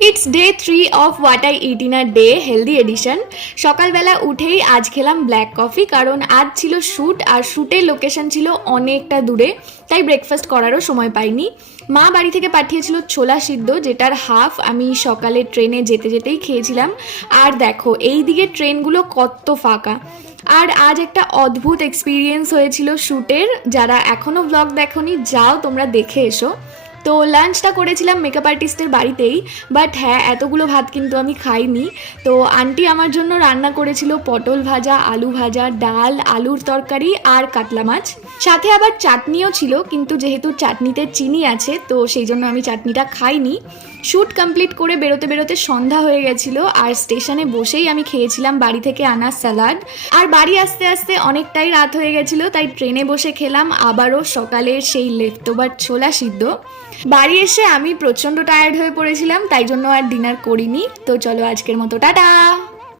It's day 3 of what I eat in a day healthy edition. সকালবেলা উঠেই আজ খেলাম ব্ল্যাক কফি, কারণ আজ ছিল শ্যুট আর শ্যুটের লোকেশন ছিল অনেকটা দূরে, তাই ব্রেকফাস্ট করারও সময় পাইনি। মা বাড়ি থেকে পাঠিয়েছিল ছোলা সিদ্ধ, যেটার হাফ আমি সকালে ট্রেনে যেতে যেতেই খেয়েছিলাম। আর দেখো এই দিকে ট্রেনগুলো কত ফাঁকা। আর আজ একটা অদ্ভুত এক্সপিরিয়েন্স হয়েছিল শ্যুটের। যারা এখনও ব্লগ দেখোনি, যাও তোমরা দেখে এসো। তো লাঞ্চটা করেছিলাম মেকআপ আর্টিস্টের বাড়িতেই, বাট হ্যাঁ, এতগুলো ভাত কিন্তু আমি খাইনি। তো আন্টি আমার জন্য রান্না করেছিল পটল ভাজা, আলু ভাজা, ডাল, আলুর তরকারি আর কাতলা মাছ। সাথে আবার চাটনিও ছিল, কিন্তু যেহেতু চাটনিতে চিনি আছে তো সেই জন্য আমি চাটনিটা খাইনি। শ্যুট কমপ্লিট করে বেরোতে বেরোতে সন্ধ্যা হয়ে গেছিলো, আর স্টেশনে বসেই আমি খেয়েছিলাম বাড়ি থেকে আনা স্যালাড। আর বাড়ি আসতে আসতে অনেকটাই রাত হয়ে গেছিলো, তাই ট্রেনে বসে খেলাম আবারও সকালের সেই লেফট ওভার ছোলা সিদ্ধ। বাড়ি এসে আমি প্রচণ্ড টায়ার্ড হয়ে পড়েছিলাম, তাই জন্য আর ডিনার করিনি। তো চলো আজকের মতো টাটা।